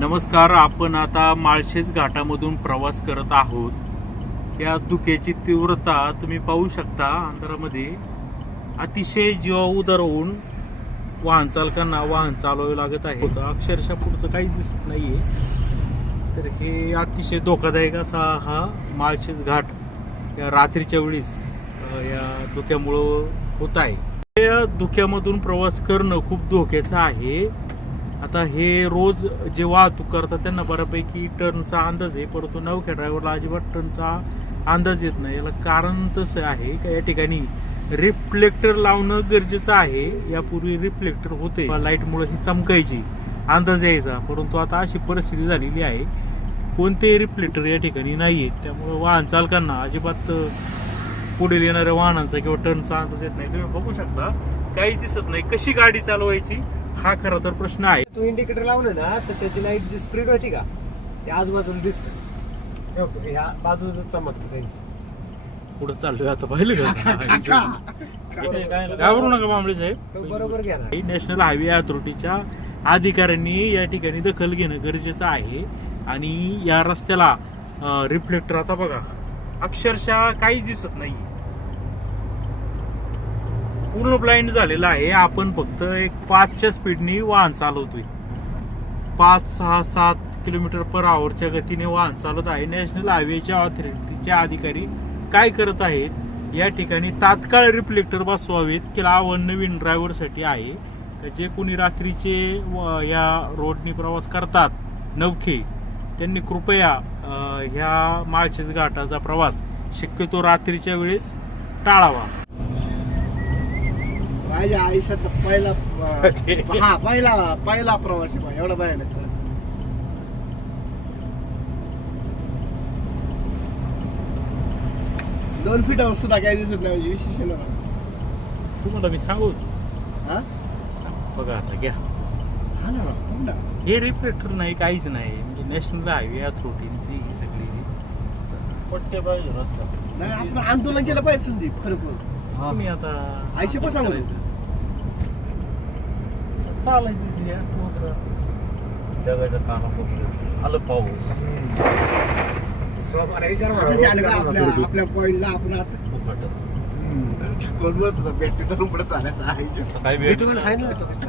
नमस्कार आपण आता माळशेज घाटामधून प्रवास करत आहोत. या धुक्याची तीव्रता तुम्ही पाहू शकता अंधारामध्ये. अतिशय जीवा उदार होऊन वाहन चालकांना वाहन चालवावे लागत आहे. अक्षरशः पुढचं काही दिसत नाहीये. तर हे अतिशय धोकादायक असा हा माळशेज घाट या रात्रीच्या वेळेस या धुक्यामुळं होत आहे. या धुक्यामधून प्रवास करणं खूप धोक्याचं आहे. आता हे रोज जे वाहतूक करतात त्यांना बऱ्यापैकी टर्नचा अंदाज आहे परंतु नवख्या ड्रायव्हरला अजिबात टर्नचा अंदाज येत नाही. याला कारण तसं आहे का या ठिकाणी रिफ्लेक्टर लावणं गरजेचं आहे. यापूर्वी रिफ्लेक्टर होते. लाईटमुळे ही चमकायची. अंदाज यायचा. परंतु आता अशी परिस्थिती झालेली आहे. कोणतेही रिफ्लेक्टर या ठिकाणी नाही आहेत त्यामुळे वाहन चालकांना अजिबात पुढे पुढील येणाऱ्या वाहनांचा किंवा टर्नचा अंदाज येत नाही. तुम्ही बघू शकता. काही दिसत नाही. कशी गाडी चालवायची? हा खरा तर प्रश्न आहे. तू इंडिकेटर लावलं ना तर त्याची लाइट जी स्प्रीड होती का ते आजूबाजूला दिसत. ह्या बाजूला चमकत काही पुढे चाललोय आता पाहिलं का? घाबरू नका मामळे साहेब? तो बरोबर घ्या नॅशनल हायवे अथॉरिटीच्या अधिकाऱ्यांनी या ठिकाणी दखल घेणं गरजेचं आहे. आणि या रस्त्याला रिफ्लेक्टर आता बघा अक्षरशः काहीच दिसत नाही पूर्ण ब्लाइंड झालेलं आहे. आपण फक्त एक पाचच्या स्पीडनी वाहन चालवतोय. पाच सहा सात किलोमीटर पर आवरच्या गतीने वाहन चालत आहे. नॅशनल हायवेच्या ऑथॉरिटीचे अधिकारी काय करत आहेत या ठिकाणी तात्काळ रिफ्लेक्टर बसवावेत की आव्हान नवीन ड्रायव्हरसाठी आहे. जे कोणी रात्रीचे या रोडनी प्रवास करतात नवखे त्यांनी कृपया ह्या माळशेज घाटाचा प्रवास शक्यतो रात्रीच्या वेळेस टाळावा. माझ्या आयुष्यात पहिला हा पहिला पहिला प्रवासी बा एवढा भयानक. दोन फीट सुद्धा काही दिसत नाही म्हणजे विशेष ना तुम्हाला मी सांगू? हा? बघा आता घ्या. हा ना हो ना. हे रिफ्लेक्टर नाही काहीच नाही. म्हणजे नॅशनल हायवे अथॉरिटीची ही सगळी. पट्टे पाहिजे रस्ता. नाही आपण आंदोलन केलं पाहिजे संदीप खरोखर तुम्ही आता आयशी पण सांगू. चालायचं हे असं होतं. जगाच्या आलं पाऊस विचार. आपल्या आपल्या पॉइंटला आपण आता फुकटच.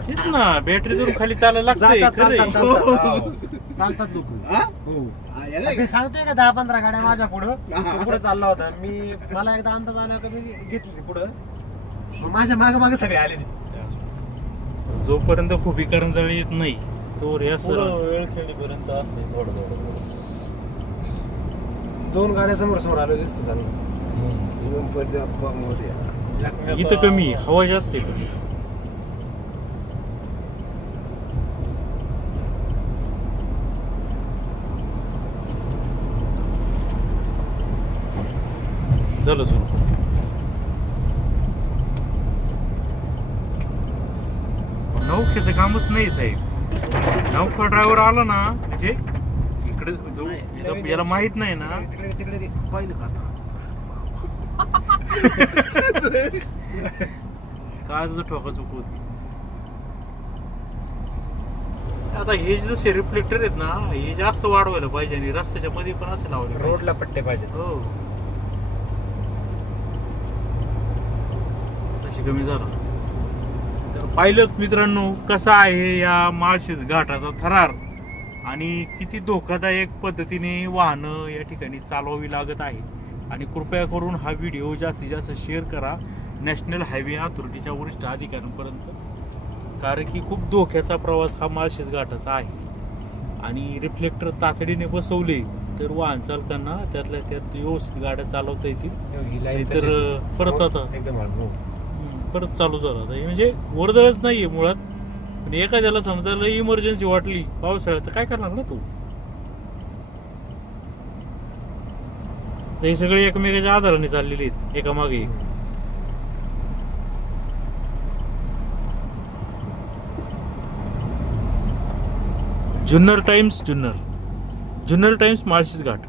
तेच ना बॅटरी धरून खाली चालायला खरंय. चालतात, लोक हा? हो हा, याला मी सांगतोय का दहा पंधरा गाड्या माझ्या पुढं हा. पुढे चालला होता मी मला एकदा अंदाज आला का मी घेतली पुढं माझ्या मागे मागे सगळे आले ते. जोपर्यंत खुबीकरण जळ येत नाही तोवर या सर वेळ खेळीपर्यंत असते थोडं थोडं. दोन गाड्या समोर समोर आलो दिसत चाललं गणपती बाप्पा मोरया. इथं कमी आहे, हवा जास्त आहे कमी. चलो सुरू नौखेचं कामच नाही साहेब. नौका ड्रायव्हर आला ना म्हणजे इकडे जो याला- माहीत नाही ना. तिकडे. पाहिलं का आता काळजाचं ठोका चुकवते आता हे जसे रिफ्लेक्टर आहेत ना हे जास्त वाढवायला पाहिजे आणि रस्त्याच्या मध्ये पण असं लावलं. रोडला पट्टे पाहिजे हो. तशी कमी झाला. पाहिलं मित्रांनो कसा आहे या माळशेज घाटाचा थरार? आणि किती धोकादायक पद्धतीने वाहनं या ठिकाणी चालवावी लागत आहे आणि कृपया करून हा व्हिडिओ जास्तीत जास्त शेअर करा. नॅशनल हायवे अथॉरिटीच्या वरिष्ठ अधिकाऱ्यांपर्यंत. कारण की खूप धोक्याचा प्रवास हा माळशेज घाटाचा आहे. आणि रिफ्लेक्टर तातडीने बसवले तर वाहन चालकांना त्यातल्या त्यात व्यवस्थित गाड्या चालवता येतील. तशीच. परत आता. एकदम परत चालू झाला. आता म्हणजे वर्दळच नाहीये मुळात. पण एखाद्याला समजायला इमर्जन्सी वाटली पावसाळ्यात तर काय करणार ना तू? हे सगळे एकमेकाच्या आधाराने चाललेले आहेत एका मागे एक. जुन्नर टाइम्स जुन्नर. जुन्नर टाइम्स माळशीच घाट.